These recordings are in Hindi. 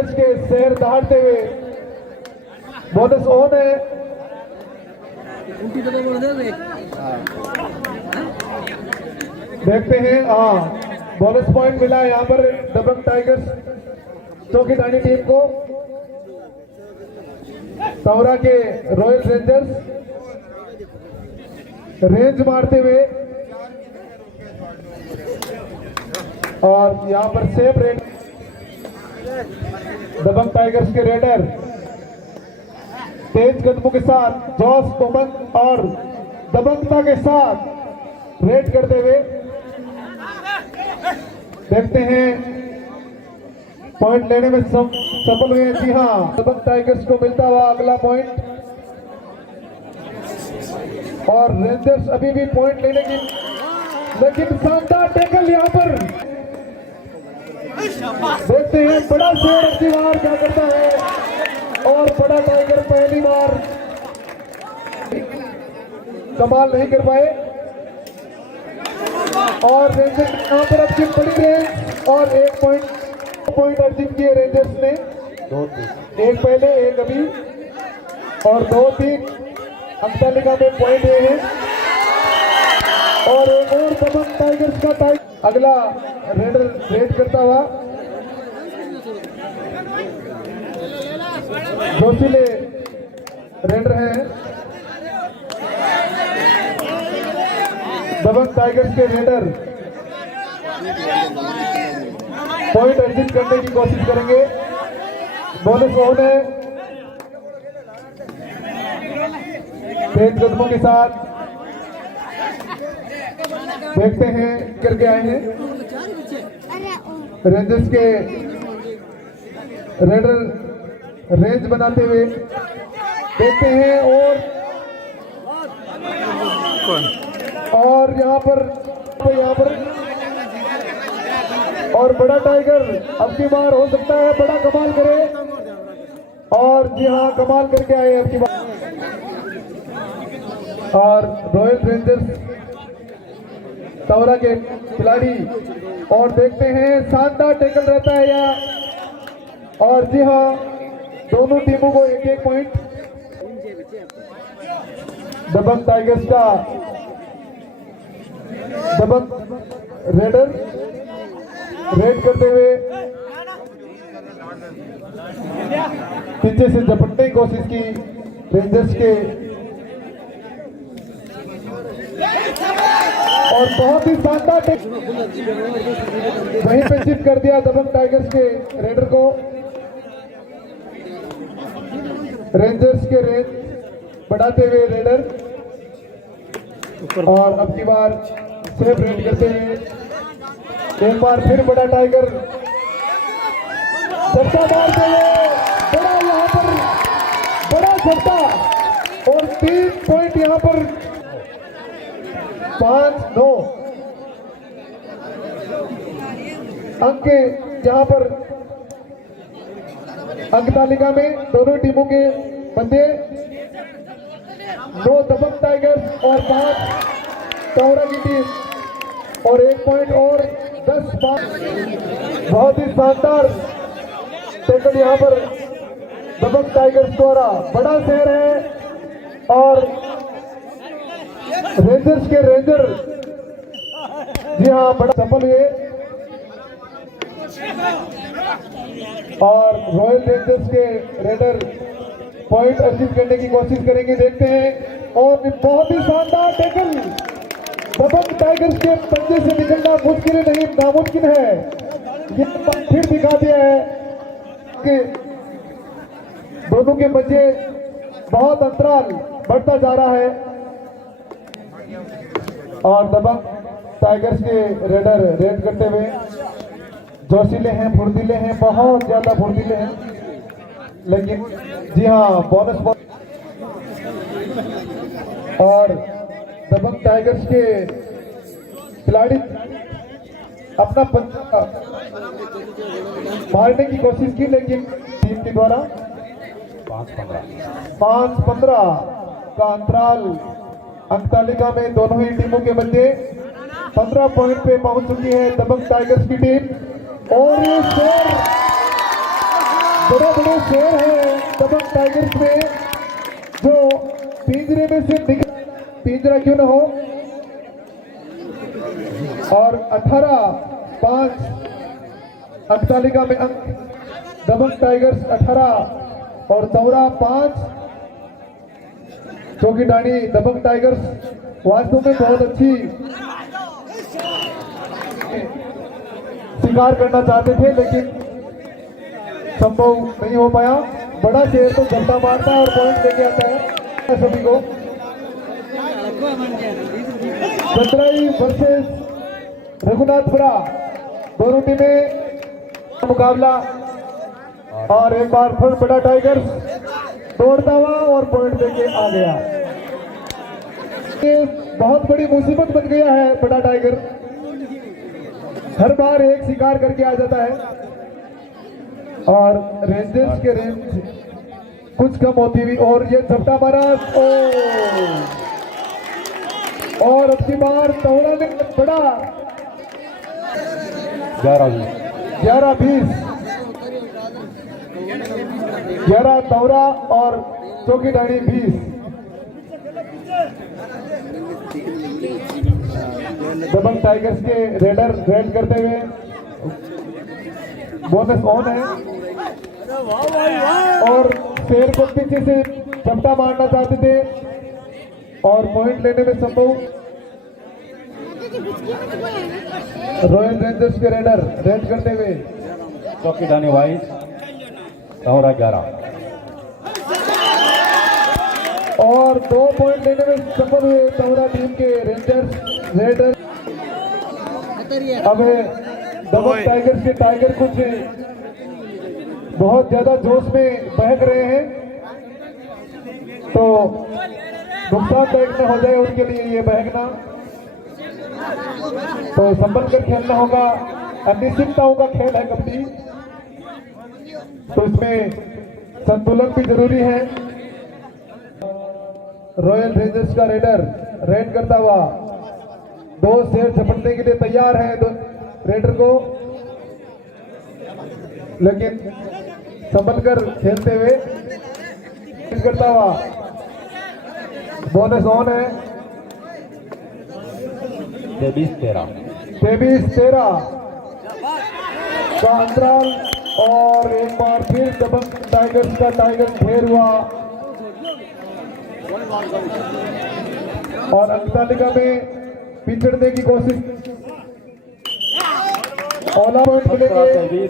टाइगर्स के शहर दहाड़ते हुए बोनस ऑन है। देखते हैं, बोनस पॉइंट मिला है यहाँ पर दबंग टाइगर्स चौकीडानी टीम को। सौरा के रॉयल रेंजर्स रेंज मारते हुए और यहाँ पर सेफ रेड दबंग टाइगर्स के रेडर तेज कदमों के साथ जॉस कोमन और दबंगता के साथ रेड करते हुए देखते हैं पॉइंट लेने में सफल हुए। जी हाँ, दबंग टाइगर्स को मिलता हुआ अगला पॉइंट और रेंजर्स अभी भी पॉइंट लेने की, लेकिन शानदार टैकल यहाँ पर देखते हैं। बड़ा शेर अपनी बार क्या करता है और बड़ा टाइगर पहली बार कमाल नहीं कर पाए और रेंजर्स यहाँ पर अच्छी पड़ी रहे और एक पॉइंट अर्जित किए रेंजर्स ने। एक पहले, एक अभी और 2-3 अंकतालिका में पॉइंट हुए हैं और एक और दबंग टाइगर्स का अगला रेडर रेड करता हुआ जोशीले रेडर हैं दबंग टाइगर्स के रेडर पॉइंट अर्जित करने की कोशिश करेंगे। बोनस ऑन है, तेज कदमों के साथ देखते हैं करके आए हैं रेंजर्स के रेडर रेंज बनाते हुए देखते हैं और यहाँ पर और बड़ा टाइगर अब की बार हो सकता है बड़ा कमाल करे और जी हाँ कमाल करके आए अब की बार। और रॉयल रेंजर्स सौरा के खिलाड़ी और देखते हैं शानदार टैकल रहता है यहाँ और जी हाँ दोनों टीमों को एक एक पॉइंट। दबंग टाइगर्स का दबंग रेडर रेड करते हुए पीछे से झपटने की कोशिश की रेंजर्स के और बहुत ही शानदार वहीं पे चिप कर दिया दबंग टाइगर्स के रेडर को। रेंजर्स के रेंज बढ़ाते हुए रेडर और अब की बार सेफ रेड करते हुए एक बार फिर बड़ा टाइगर झटका मारते हुए बड़ा यहाँ पर बड़ा झटका और 3 पॉइंट यहाँ पर 5-9 अंक के यहाँ पर अंक तालिका में दोनों टीमों के बंदे 9 दबंग टाइगर्स और 5 सौरा की टीम और 1 पॉइंट और 10-5। बहुत ही शानदार टैकल यहाँ पर दबंग टाइगर्स द्वारा। बड़ा शहर है और रेंजर्स के रेंजर जी हाँ बड़ा सफल हुए और रॉयल रेंजर्स के रेडर पॉइंट अर्जित करने की कोशिश करेंगे। देखते हैं और बहुत ही शानदार टैकल दबंग टाइगर्स के पंजे से निकलना मुश्किल नहीं नामुमकिन है। ये फिर दिखा दिया है कि दोनों के पंजे बहुत अंतराल बढ़ता जा रहा है और दबंग टाइगर्स के रेडर रेड करते हुए जोशीले हैं, फुर्तीले हैं, बहुत ज्यादा फुर्तीले हैं। लेकिन जी हाँ बोनस और दबंग टाइगर्स के खिलाड़ी अपना पंजा मारने की कोशिश की लेकिन टीम के द्वारा 5-15 का अंतराल अंक तालिका में दोनों ही टीमों के बच्चे 15 पॉइंट पे पहुंच चुकी है दबंग टाइगर्स की टीम और ये शेर बड़े बड़े शेर हैं दबंग टाइगर्स में जो पिंजरे में से निकल, पिंजरा क्यों ना हो। और 18-5 अंक तालिका में अंक दबंग टाइगर्स 18 और तौरा 5। चौकीडानी दबंग टाइगर्स वास्तव में बहुत अच्छी शिकार करना चाहते थे लेकिन संभव नहीं हो पाया। बड़ा शेर तो झपटा मारता है और पॉइंट लेके आता है सभी को। चंद्राई वर्सेस रघुनाथपुरा दोनों टीमें मुकाबला और एक बार फिर बड़ा टाइगर्स दौड़ता हुआ और पॉइंट लेके आ गया। ये बहुत बड़ी मुसीबत बन गया है। बड़ा टाइगर हर बार एक शिकार करके आ जाता है और रेंजर्स के रेंज कुछ कम होती हुई और ये झपटा मारा और अब की बार तौरा ने बड़ा 11-20 11 तौरा और चौकीडानी 20। दबंग टाइगर्स के रेडर रेड करते हुए बोनस ऑन है और शेर को पीछे से झपटा मारना चाहते थे और पॉइंट लेने में संभव। रॉयल रेंजर्स के रेडर रेड करते हुए चौकीडानी 22 तौरा 11 और 2 पॉइंट लेने में सफल हुए तौरा टीम के रेंजर्स रेडर। अब दबंग टाइगर्स के टाइगर कुछ बहुत ज्यादा जोश में बहक रहे हैं तो नुकसानदायक न हो जाए उनके लिए ये बहकना। तो संभल कर खेलना होगा। अनिश्चितताओं का खेल है कबड्डी तो इसमें संतुलन भी जरूरी है। रॉयल रेंजर्स का रेडर रेड करता हुआ 2 शेर झपटने के लिए तैयार है रेडर को लेकिन संभल कर खेलते हुए करता हुआ बोनस ऑन है 23-13 का अंतराल और एक बार फिर दबंग टाइगर्स का टाइगर घेर हुआ और अंक तालिका में पिछड़ने की कोशिश। ओला पॉइंट मिलेंगे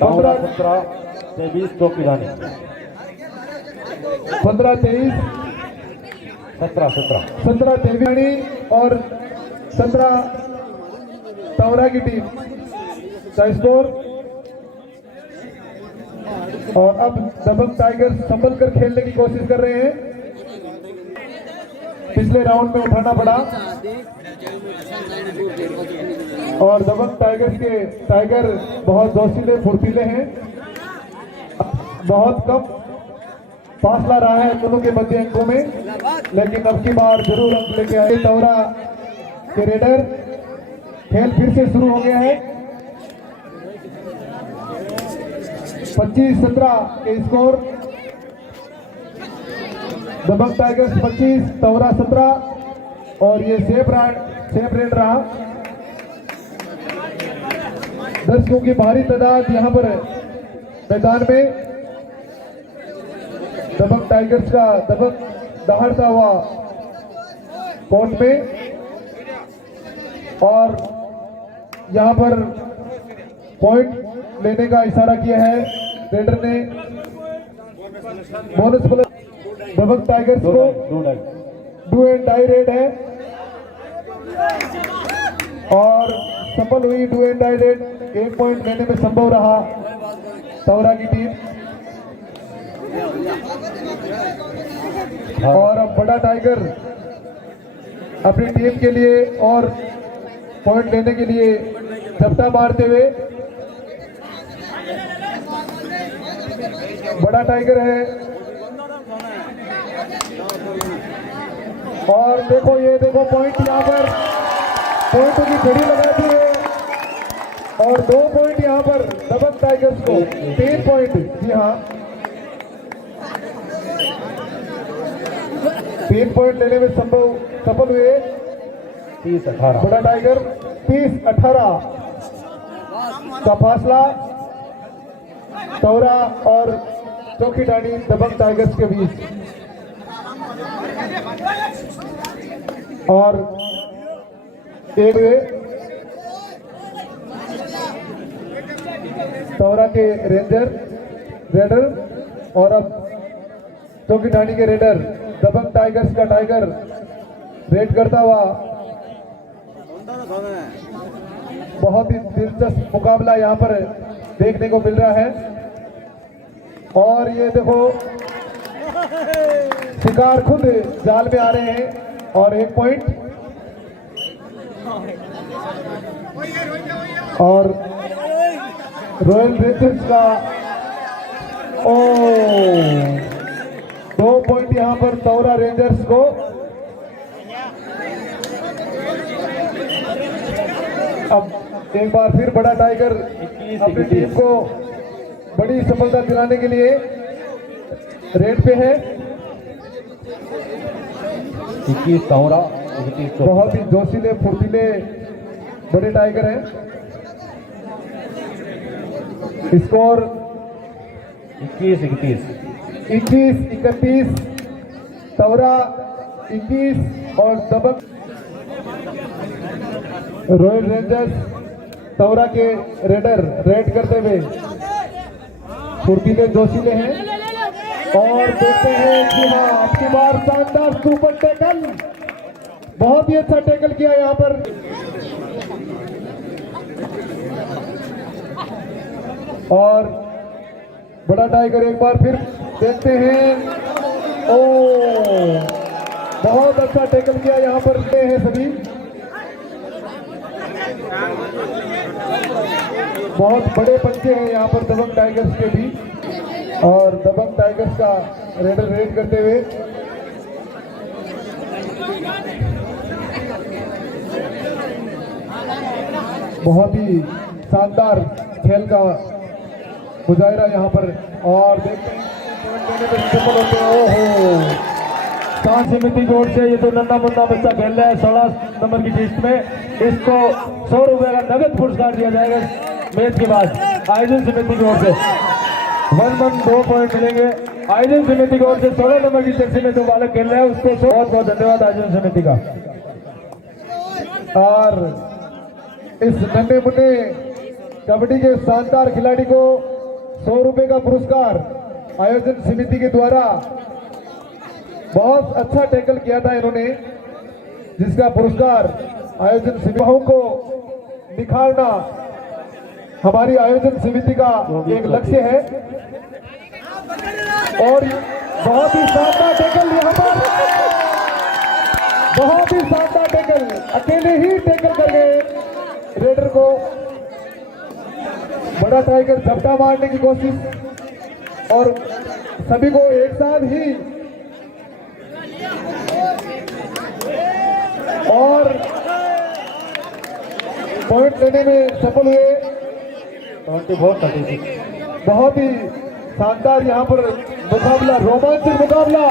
15-23 चौकीडानी 15-23 17-23 और 17 तौरा की टीम का स्कोर। और अब दबंग टाइगर्स संभल कर खेलने की कोशिश कर रहे हैं। पिछले राउंड में उठाना पड़ा और दबंग टाइगर्स के टाइगर बहुत जोशीले फुर्तीले हैं। बहुत कम फासला रहा है दोनों के मध्य अंकों में लेकिन अब की बार जरूर अंक लेके आए तौरा के रेडर। खेल फिर से शुरू हो गया है। 25-17 के स्कोर। दबंग टाइगर्स 25 तौरा 17 और ये सेफ रेड रहा। दर्शकों की भारी तादाद यहां पर मैदान में। दबंग टाइगर्स का दबंग दहाड़ता हुआ कोर्ट में और यहां पर पॉइंट लेने का इशारा किया है रेडर ने। बोनस प्लस दबंग टाइगर्स को डू एंड डाई रेड है और सफल हुई do and die raid. 1 point लेने में संभव रहा तौरा की टीम। और अब बड़ा टाइगर अपनी टीम के लिए और पॉइंट लेने के लिए झपटा मारते हुए बड़ा टाइगर है। और देखो ये देखो पॉइंट यहाँ पर पॉइंटों की घड़ी लगाती है और 2 पॉइंट यहाँ पर दबंग टाइगर्स को, 3 पॉइंट, जी हाँ 3 पॉइंट लेने में सफल हुए 30-18। बड़ा टाइगर। 30-18 का फासला तौरा और चौकीडानी दबंग टाइगर्स के बीच। और एक तौरा के रेडर और अब चौकीडानी के रेडर दबंग टाइगर्स का टाइगर रेड करता हुआ। बहुत ही दिलचस्प मुकाबला यहाँ पर देखने को मिल रहा है। और ये देखो शिकार खुद जाल में आ रहे हैं। और 1 पॉइंट और रॉयल रेंजर्स का 2 पॉइंट यहाँ पर तौरा रेंजर्स को। अब एक बार फिर बड़ा टाइगर अपनी टीम को बड़ी सफलता दिलाने के लिए रेड पे है। 21 तौरा, 21 बहुत ही जोशीले फुर्तीले बड़े टाइगर हैं। स्कोर 21-31। 21-31 तौरा 21 और दबंग रॉयल रेंजर्स तौरा के रेडर रेड करते हुए फुर्तीले जोशीले हैं। और देखते हैं कि हाँ आपकी बार शानदार सुपर टैकल, बहुत ही अच्छा टैकल किया यहाँ पर। और बड़ा टाइगर एक बार फिर देखते हैं, बहुत अच्छा टैकल किया यहाँ पर हैं सभी। बहुत बड़े पंचे हैं यहाँ पर दबंग टाइगर्स के भी। और दबंग टाइगर्स का रेडर रेड करते हुए बहुत ही शानदार खेल का मुजाहिरा यहाँ पर। और देखते हैं सफल होते हैं। ओहो, सांस समिति की ओर से ये तो नन्ना मुन्ना बच्चा खेल रहा है 16 नंबर की लिस्ट में। इसको 100 रुपए का नगद पुरस्कार दिया जाएगा मैच के बाद आयोजन समिति की ओर से। 2 पॉइंट मिलेंगे आयोजन समिति की ओर से। 16 नंबर की जर्सी में जो बालक खेल रहा है उसको बहुत बहुत धन्यवाद आयोजन समिति का। और इस नन्हे मुन्ने कबड्डी के शानदार खिलाड़ी को 100 रुपए का पुरस्कार आयोजन समिति के द्वारा। बहुत अच्छा टैकल किया था इन्होंने, जिसका पुरस्कार आयोजन समिति को निखारना हमारी आयोजन समिति का एक लक्ष्य है। और बहुत ही शानदार टैकल यहाँ पर, बहुत ही शानदार टैकल, अकेले ही टैकल कर गए रेडर को। बड़ा टाइगर झपटा मारने की कोशिश और सभी को एक साथ ही और पॉइंट लेने में सफल हुए। 24-36। बहुत ही शानदार यहाँ पर मुकाबला, रोमांचक मुकाबला।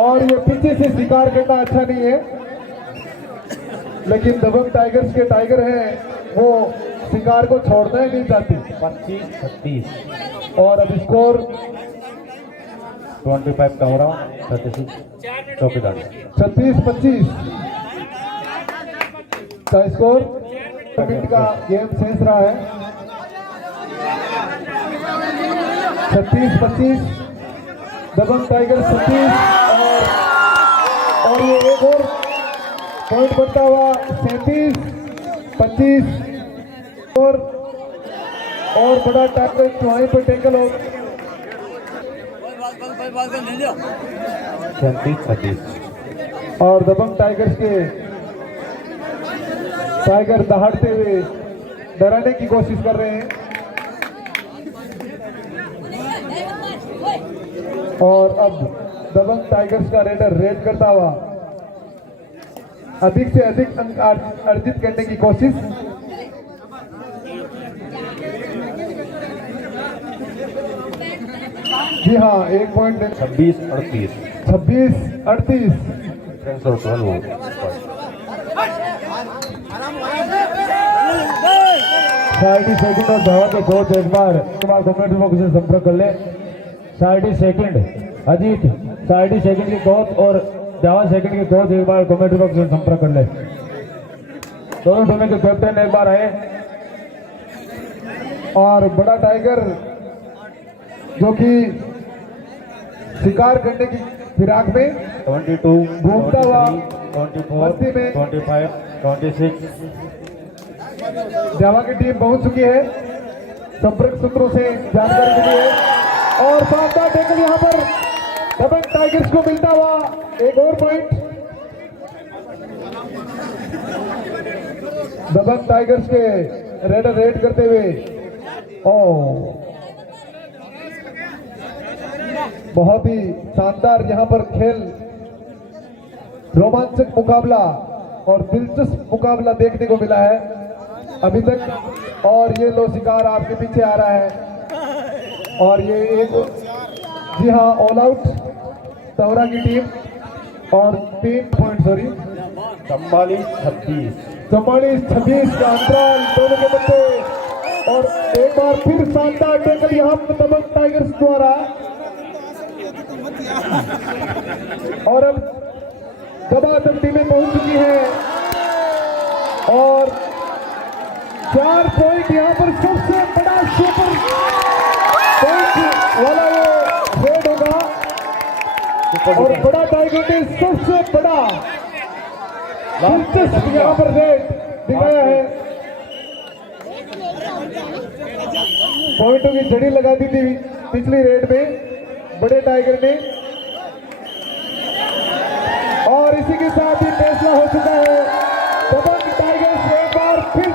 और ये पीछे से शिकार करना अच्छा नहीं है, लेकिन दबंग टाइगर्स के टाइगर हैं, वो शिकार को छोड़ना ही नहीं चाहती। 25-36। और अब स्कोर 25 तौरा, 36 चौकीडानी। 36-25 का स्कोर। मिनट का गेम शेष रहा है। 36-25 दबंग टाइगर 36। और ये एक और पॉइंट बनता हुआ 37-25 और बड़ा टाइगर चौहाई पर टैकल हो। 37-36। और दबंग टाइगर्स के टाइगर दहाड़ते हुए डराने की कोशिश कर रहे हैं। और अब दबंग टाइगर्स का रेडर रेड करता हुआ अधिक से अधिक अंक अर्जित करने की कोशिश। जी हाँ, 1 पॉइंट 26-38 26-38। डिफरेंस और 12 साइड सेकंड और धावा के कोच एक बार कमेंट्री बॉक्स से संपर्क कर ले। Side second Ajit, side second के कोच और धावा सेकंड के कोच एक बार कमेंट्री बॉक्स से संपर्क कर ले। दोनों टीमों के कैप्टन एक बार आए। और बड़ा टाइगर जो कि शिकार करने की फिराक में 22 घूमता हुआ 24 मस्ती में 25 26 जावा की टीम पहुंच चुकी है। संपर्क सूत्रों से जानकारी मिली है और शानदार टैकल यहां पर दबंग टाइगर्स को मिलता हुआ एक और पॉइंट। दबंग टाइगर्स के रेडर रेड करते हुए बहुत ही शानदार यहां पर खेल, रोमांचक मुकाबला और दिलचस्प मुकाबला देखने को मिला है अभी तक। और ये लो शिकार आपके पीछे आ रहा है और ये एक, जी हाँ, ऑल आउट तवरा की टीम और 3 पॉइंट 44-26 का अंतराल दोनों के बच्चे। और एक बार फिर शानदार टैकल यहाँ पर दबंग टाइगर्स द्वारा। और अब दबादब टीमें पहुंच चुकी हैं और 4 पॉइंट यहाँ पर सबसे बड़ा सुपर पॉइंट वाला वो रेड होगा और बड़ा टाइगर ने सबसे बड़ा दिलचस्प यहाँ पर रेड दिखाया है। पॉइंटों की झड़ी लगा दी थी पिछली रेड में बड़े टाइगर ने और इसी के साथ ही फैसला हो चुका है। दबंग टाइगर्स एक बार फिर